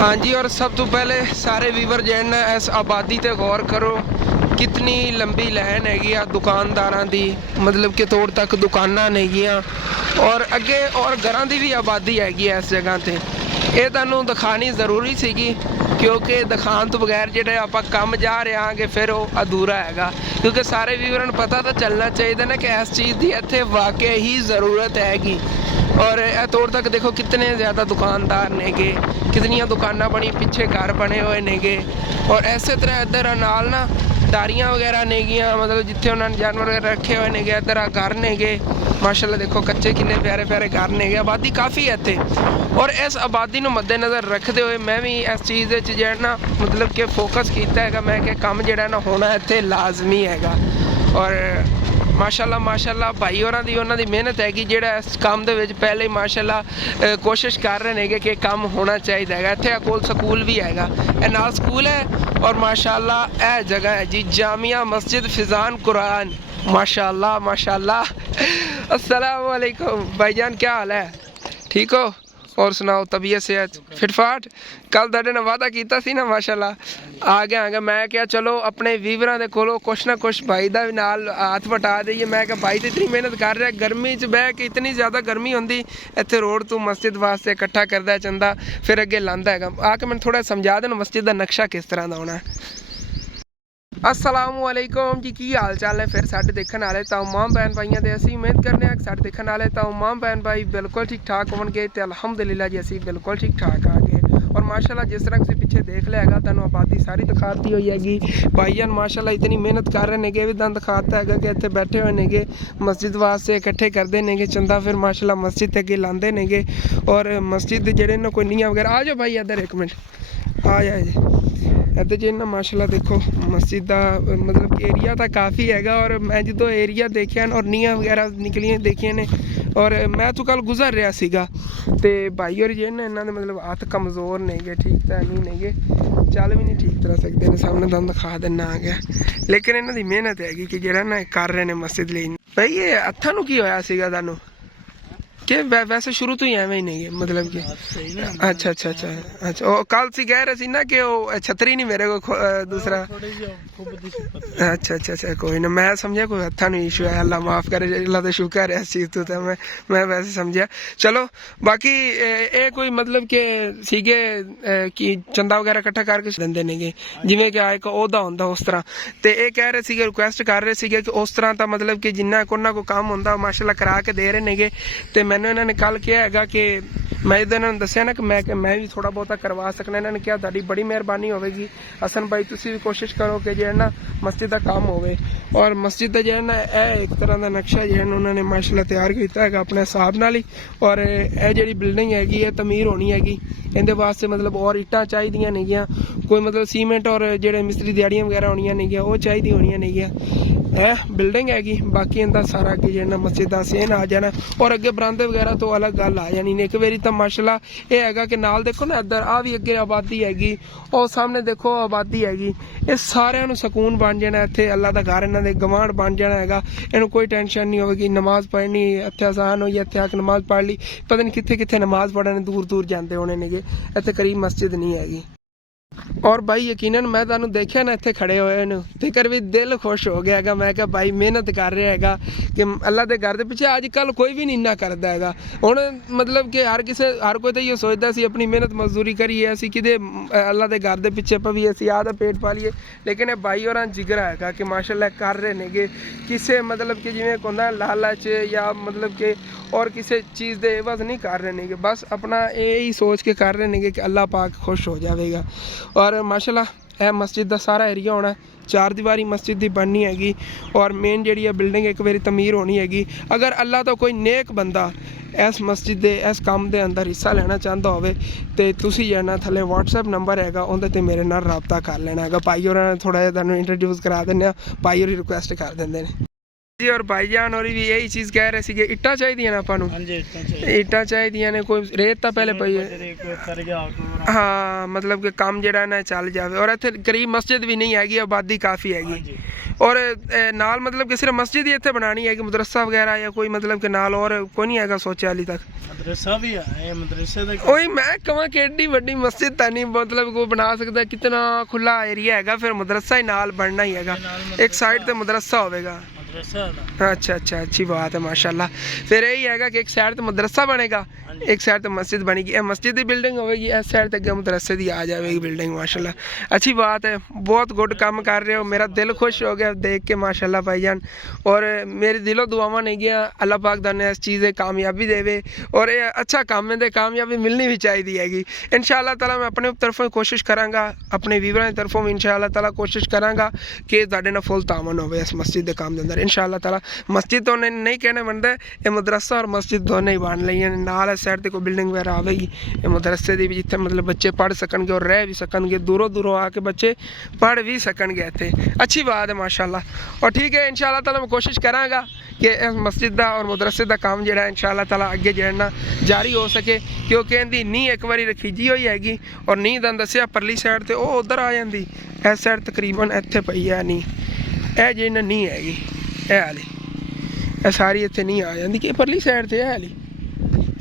हाँ जी, और सब तो पहले सारे ਵੀਵਰ ਜੈਨ इस आबादी ते गौर करो कितनी लंबी लाइन हैगी आ दुकानदारां दी, मतलब कि तोड़ तक दुकानां नेगियां और अगे और घरां दी भी आबादी हैगी है इस जगह ते। ये तुहानूं दिखानी ज़रूरी सीगी क्योंकि दिखाण तो बगैर ਜਿਹੜੇ ਆਪਾਂ ਕੰਮ ਜਾ ਰਹੇ ਹਾਂਗੇ ਫਿਰ ਉਹ ਅਧੂਰਾ ਹੈਗਾ, क्योंकि सारे ਵੀਵਰਾਂ ਨੂੰ पता तो चलना चाहिए ना कि इस चीज़ की इत्थे वाकई ही ज़रूरत हैगी। और यह तोड़ तक देखो कितने ज़्यादा दुकानदार नेगे, कितनियां दुकानां बनी, पीछे घर बने हुए नेगे। और इस तरह इधर नाल ना डारियां वगैरह नेगियां, मतलब जिथे उन्होंने जानवर रखे हुए नेगे। इधर घर नेगे माशाल्लाह, देखो कच्चे किन्ने प्यारे प्यारे घर नेगे। आबादी काफ़ी है इत्थे, और इस आबादी नूं मद्देनज़र रखते हुए मैं भी इस चीज़ जो ना मतलब कि फोकस किया है, मैं कि काम जो ना होना इत्थे लाजमी हैगा। और माशाल्लाह भाई होरां दी उन्हां दी मेहनत हैगी, जिहड़ा इस काम दे विच पहले माशाल्लाह कोशिश कर रहे हैं कि काम होना चाहिए हैगा। इत्थे कोल स्कूल भी हैगा, ये नाल स्कूल है। और माशाल्लाह यह जगह है जी जामिया मस्जिद फिजान कुरान। माशाल्लाह अस्सलाम वालेकुम भाईजान, क्या हाल है? ठीक हो? और सुनाओ, तबीयत सेहत फिटफाट? कल तुहाडे नाल वादा कीता सी ना, माशाल्लाह आ गया। मैं क्या चलो अपने ਵੀਵਰਾਂ ਦੇ ਕੋਲੋਂ कुछ ना कुछ भाई ਦਾ भी नाल हाथ वटा दईए। मैं क्या भाई तो इतनी मेहनत कर रहा, गर्मी च बह के इतनी ज़्यादा गर्मी होंदी, इत्थे रोड तो मस्जिद वास्ते इकट्ठा करदा चंदा फिर अगे लांदा हैगा। आके मैंने थोड़ा समझा देना मस्जिद का नक्शा किस तरह का होना है। अस्सलामुअलैकुम जी, की हाल चाल है? फिर साढ़े देखने वाले तमाम भैन भाइयों के असी उम्मीद करने हैं कि साढ़े देखने वाले तमाम भैन भाई बिल्कुल ठीक ठाक होंगे। तो अलहमदुलिल्लाह जी असी बिल्कुल ठीक ठाक आ गए। और माशाल्लाह जिस तरह तुसीं पिछे देख लिया है, तुहानूं आबादी सारी दिखाती हुई हैगी। भाईजान माशाल्लाह इतनी मेहनत कर रहे हैं, भी तुहानूं दिखाता है कि इत्थे बैठे हुए नेगे मस्जिद वास्ते इकट्ठे करते नेगे चंदा, फिर माशाल्लाह मस्जिद अगे लाते नेगे। और मस्जिद जेडे ना कोई नीआं वगैरह आ जाओ भाई इधर एक मिनट आ जाए जी। इधर जे ना माशाल्लाह देखो मस्जिद का मतलब कि एरिया तो काफ़ी हैगा। और मैं जो एरिया देखिया और नीआं वगैरह निकलियां देखिया ने, और मैं तो कल गुजर रहा सीगा ते भाई और जे ना इन्हों के मतलब हथ कमज़ोर नेगे, ठीक तो नहीं नेगे, चल भी नहीं ठीक तरह सकते हैं। सामने तुहानूं दिखा देना आ गया, लेकिन इन्हों की मेहनत हैगी कि जो ना कर रहे हैं मस्जिद लिए। भाई ये हत्थां नूं की होया सीगा तुहानूं कि वैसे शुरू तो ही एवं ही नहीं है, मतलब कि अच्छा वो कल सी कह रहे सी ना कि वो छतरी नहीं मेरे को दूसरा। अच्छा कोई ना, मैं समझा कोई हत्था नहीं इशू है, अल्लाह माफ़ करे, अल्लाह का शुक्र है इस चीज़ तो मैं वैसे समझा। चलो बाकी ये कोई मतलब कि सीगे कि चंदा वगैरह इकट्ठा करके देंदे नेगे, जिवें कि एक ओहदा होंदा उस तरह। तो ये कह रहे थे, रिक्वेस्ट कर रहे थे कि उस तरह का मतलब कि जिन्ना कोना को काम होंदा माशाल्लाह करा के दे रहे नेगे। तो मैंने इन्होंने कल किया है कि मैं इन्होंने दसिया ना कि मैं भी थोड़ा बहुता करवा सकना। इन्होंने कहा तुहाडी बड़ी मेहरबानी होगी हसन भाई, तुसीं भी कोशिश करो कि जो है ना मस्जिद का काम होवे। और मस्जिद का जो है ना एक तरह का नक्शा जो है उन्होंने माशाल्लाह तैयार किया है अपने हिसाब नाल ही। और यह जी बिल्डिंग हैगी है तमीर होनी हैगी, इहदे वास्ते मतलब और इट्टां चाहिदियां नेगियां, कोई मतलब सीमेंट और जेडे मिस्त्री दिहाड़ियां वगैरह होनियां नेगियां वो चाहिदी होनियां नेगियां। बिल्डिंग हैगी, बाकी इनका सारा कि जो मस्जिद का सेन आ जाना। और अगे बरांदे वगैरह तो अलग गल आ जानी ने। एक बारी तो माशाल्लाह ये हैगा कि नाल देखो ना इधर आ भी अगे आबादी हैगी, और सामने देखो आबादी हैगी। ये सारिਆਂ ਨੂੰ ਸਕੂਨ बन जाना, इत्थे अल्लाह का घर इन्हां दे गवांढ बन जाना हैगा। इन्हूं कोई टेंशन नहीं होगी, नमाज पढ़नी इत्थे आसान होई, इत्थे आके नमाज पढ़ ली, पता नहीं कित्थे कित्थे नमाज पढ़न दूर दूर जाते होने नेगे, इत्थे करीब मस्जिद नहीं हैगी। और भाई यकीनन मैं तुहानू देखिया ना इत्थे खड़े होए नूं ते कर भी दिल खुश हो गया हैगा। मैं क्या भाई मेहनत कर रहा हैगा कि अल्लाह के घर के पिछे अजकल कोई भी नहीं इन्ना करता हैगा। हुण मतलब कि हर कोई तो ये सोचता सी अपनी मेहनत मजदूरी करिए असी किते अल्लाह के घर के पिछे पवीए, असी आदा पेट पालीए। लेकिन ये भाई होरां जिगरा हैगा कि माशाल्लाह कर रहे नेगे, किसे मतलब कि जिवें होंदा लालच या मतलब कि और किसी चीज़ के एवज नहीं कर रहे नेगे, बस अपना यही सोच के कर रहे नेगे कि अल्लाह पाक खुश हो जाएगा। और माशाल्लाह यह मस्जिद का सारा एरिया होना, 4 दीवारी मस्जिद की बननी हैगी। और मेन जी बिल्डिंग एक बारी तमीर होनी हैगी। अगर अल्लाह तो कोई नेक बंदा इस मस्जिद के इस काम के अंदर हिस्सा लेना चाहता हो तो तुसीं जाना थले व्हाट्सएप नंबर हैगा, उहदे ते मेरे नाल रबता कर लेना हैगा। भाई होरां ने थोड़ा जिहा तुहानूं इंट्रोड्यूस करा दिंदे आ, भाई होरी रिक्वेस्ट कर देंदे ने। जी और भाईजान और भी यही चीज़ कह रहे थे कि इट्टा चाहिए ना अपन इट्टा चाहिए ने कोई रेत तो पहले पई है हाँ मतलब कि काम जरा ना चल जाए और इतने करीब मस्जिद भी नहीं हैगी आबादी काफ़ी हैगी और नाल मतलब कि सिर्फ मस्जिद ही इतने बनानी है कि मदरसा वगैरह या कोई मतलब कि नाल और कोई नहीं हैगा सोचे हाली तक मदरसा भी है मदरसे दा ओही मैं कहां कि एडी बड़ी मस्जिद तो नहीं मतलब कोई बना सकता कितना खुला एरिया हैगा फिर मदरसा ही नाल बनना ही हैगा एक साइड ते मदरसा होवेगा अच्छा अच्छा अच्छी बात है माशाल्लाह फिर यही हैगा कि एक साइड तो मदरसा बनेगा एक साइड तो मस्जिद बनेगी मस्जिद की बिल्डिंग होगी इस साइड तक मदरसे की आ जाएगी बिल्डिंग माशाल्लाह अच्छी बात है बहुत गुड काम कर रहे हो मेरा दिल खुश हो गया देख के माशाल्लाह भाईजान और मेरी दिलो दुआवां नहीं गया अल्लाह पाक ने इस चीज़ कामयाबी देवे और ये अच्छा काम है कामयाबी मिलनी भी चाहिए हैगी इंशाअल्लाह ताला मैं अपने तरफों कोशिश करांगा अपने व्यूअरां की तरफों भी इंशाअल्लाह ताला कोशिश करांगा कि तुहाडे नाल फुल तावन होवे इस मस्जिद के काम के अंदर इंशाअल्लाह ताला मस्जिद तो नहीं कहना बनता ये मदरसा और मस्जिद दोनों ही बन ली नाल साइड से कोई बिल्डिंग वगैरह आवेगी ये मदरसे की भी जिथे मतलब बच्चे पढ़ सकणगे और रह भी सकणगे दूरों दूरों आके बच्चे पढ़ भी सकणगे इत्थे अच्छी बात है माशाल्लाह और ठीक है इंशाअल्लाह ताला मैं कोशिश करांगा कि इस मस्जिद का और मदरसे का काम जो इंशाअल्लाह ताला अगे जो जारी हो सके क्योंकि इनकी नींह एक बार रखीजी हुई हैगी और नींह का दसिया परली साइड से वो उधर आ जाती इस साइड तकरीबन इत्थे पई है नींह यह जी नींह हैगी है हाली यह सारी इतने नहीं आ जाती कि परली साइड से है हाली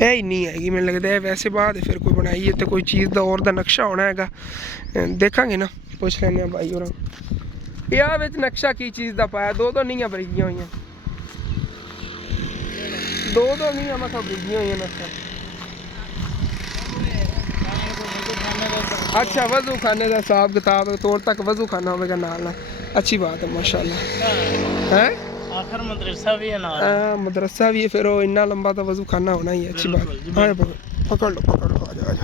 है ही नहीं हैगी मैंने लगता है वैसे बाद फिर कोई बनाई है तो कोई चीज़ का और नक्शा होना है देखांगे ना पुछ लेने भाई और यह नक्शा की चीज़ का पाया दो नींह बरीगियां हुई दो नींह मतलब बरीगियां हुई नक्शा अच्छा वजू खाने का हिसाब किताब तौर तक वजू खाना होगा नाल अच्छी बात है माशाल्लाह है आखिर मदरसा भी है ना मदरसा भी है फिर वो इतना लंबा तो वजू खाना होना ही है अच्छी बात पकड़ लो आ जाओ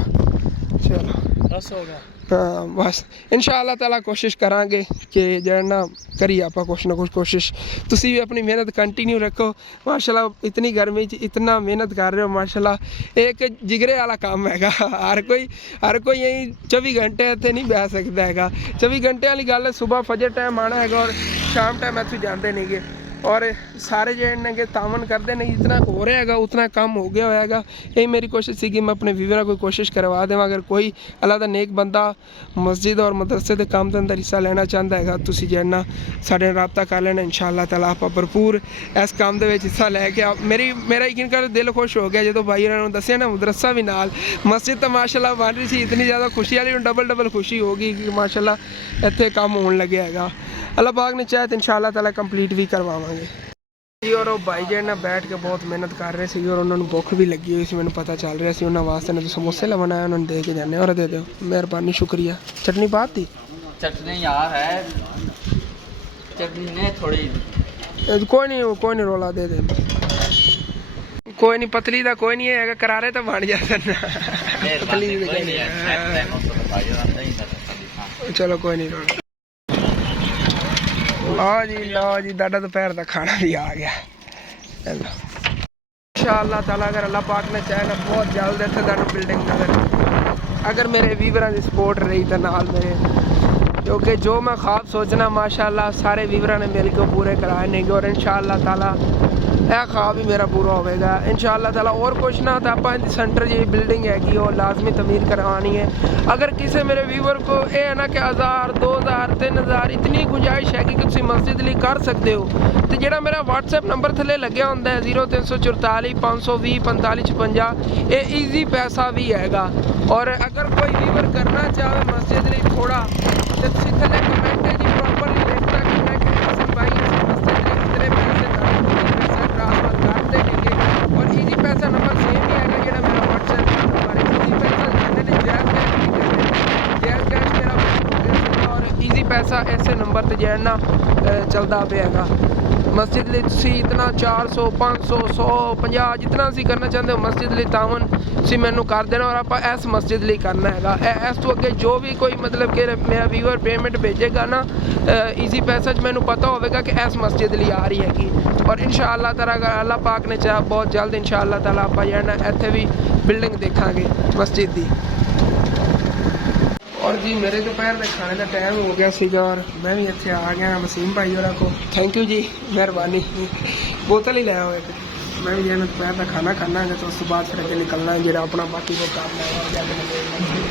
चलो बस हो गया हाँ बस इंशाअल्लाह ताला कोशिश करांगे कि जो ना करिए आप कुछ ना कुछ कोशिश तुसी भी अपनी मेहनत कंटिन्यू रखो माशाल्लाह इतनी गर्मी इतना मेहनत कर रहे हो माशाल्लाह एक जिगरे वाला काम हैगा हर कोई यही 24 घंटे इतने नहीं बह सकता हैगा 24 घंटे वाली गल है सुबह फजर टाइम आना हैगा और शाम टाइम इतों जाते नहीं गे और सारे जो तावन करते नहीं जितना हो रहा है उतना कम हो गया होगा यही मेरी कोशिश थी कि मैं अपने व्यूअर को कोशिश करवा देवां अगर कोई अल्लाह दा नेक बंदा मस्जिद और मदरसे के काम के अंदर हिस्सा लेना चाहता है तुसी जो ना साढ़े रब्ता कर लेना इंशाअल्लाह ताला आप भरपूर इस काम के हिस्सा लैके मेरा यकीन कर दिल खुश हो गया जो भाई उन्होंने दसिया ना मदरसा भी नाल मस्जिद तो माशाल्लाह बन रही थी इतनी ज़्यादा खुशी वाली डबल खुशी होगी कि माशाल्लाह इतने काम होने लगे है अल्लाह पाक ने चाहे तो इंशाअल्लाह ताला कंप्लीट भी करवावांगे जी और वो भाई जो ना बैठ के बहुत मेहनत कर रहे थे और उन्होंने भुख भी लगी हुई सी मैंने पता चल रहा सी उन्होंने वास्ते ने तो समोसे ला बनाया उन्होंने दे के जाने और दे दो मेहरबानी शुक्रिया चटनी बात थी चटनी यार है चटनी ने थोड़ी कोई नहीं रोला दे दे कोई नहीं पतली का कोई नहीं है करारे तो बन जाता पतली चलो कोई नहीं रोला लो जी दादा दोपहर का खाना भी आ गया इंशाअल्लाह ताला अगर अल्लाह पाक ने चाहे ना बहुत जल्द इतने बिल्डिंग अगर मेरे व्यूअरां की सपोर्ट रही तो नाल मेरे क्योंकि जो मैं ख्वाब सोचना माशाअल्लाह सारे व्यूअरां ने मिल के पूरे कराए नहीं और इंशाअल्लाह ताला यह ख्वाब ही मेरा पूरा होगा इंशाअल्लाह ताला और कुछ ना तो आप सेंटर जी बिल्डिंग हैगी वो लाजमी तमीर करवानी है अगर किसी मेरे व्यूअर को ये है ना कि 1000 2000 3000 इतनी गुंजाइश है कि तुम मस्जिद लिए कर सकते हो तो जो मेरा व्हाट्सएप नंबर थले लग्या होंदा है 0344 520 45 56 ये ईजी पैसा भी हैगा और अगर कोई व्यूअर करना चाहे मस्जिद लिए थोड़ा तो थले कमेंट है जी प्रॉपरली लिखता कि मैं हसन भाई मस्जिद लिए कितने पैसे ट्रांसफर कर देंगे और ईजी पैसा नंबर सेम ही है जो मेरा व्हाट्सएप नंबर है ईजी पैसा जाने जैज कैश मेरा और ईजी पैसा ऐसे नंबर पर जो है ना चलता पेगा मस्जिद लिए तुसी इतना 400 500 100 50 जितना सी करना चाहते हो मस्जिद लिए तावन सी मैनू कर देना और आप इस मस्जिद लिए करना है इस तो अगे जो भी कोई मतलब कि मेरा व्यूअर पेमेंट भेजेगा ना ईजी पैसा मैनू पता होगा कि इस मस्जिद लिए आ रही हैगी और इंशाअल्लाह ताला अगर अल्लाह पाक ने चाहा बहुत जल्द इंशाअल्लाह ताला आप जाना इत्थे भी बिल्डिंग देखांगे मस्जिद की और ਜੀ ਮੇਰੇ ਦੁਪਹਿਰ ਦੇ ਖਾਣੇ ਦਾ ਟਾਈਮ ਹੋ ਗਿਆ ਸੀਗਾ ਔਰ ਮੈਂ ਵੀ ਇੱਥੇ ਆ ਗਿਆ ਵਸੀਮ ਭਾਈ ਹੋਰਾਂ ਕੋ ਥੈਂਕ ਯੂ ਜੀ ਮਿਹਰਬਾਨੀ ਬੋਤਲ ਹੀ ਲੈ ਆਓ ਇੱਕ ਮੈਂ ਵੀ ਜਾਣਾ ਦੁਪਹਿਰ ਦਾ ਖਾਣਾ ਖਾਣਾ ਹੈ तो उसके बाद फिर अगे निकलना है जरा अपना बाकी को काम है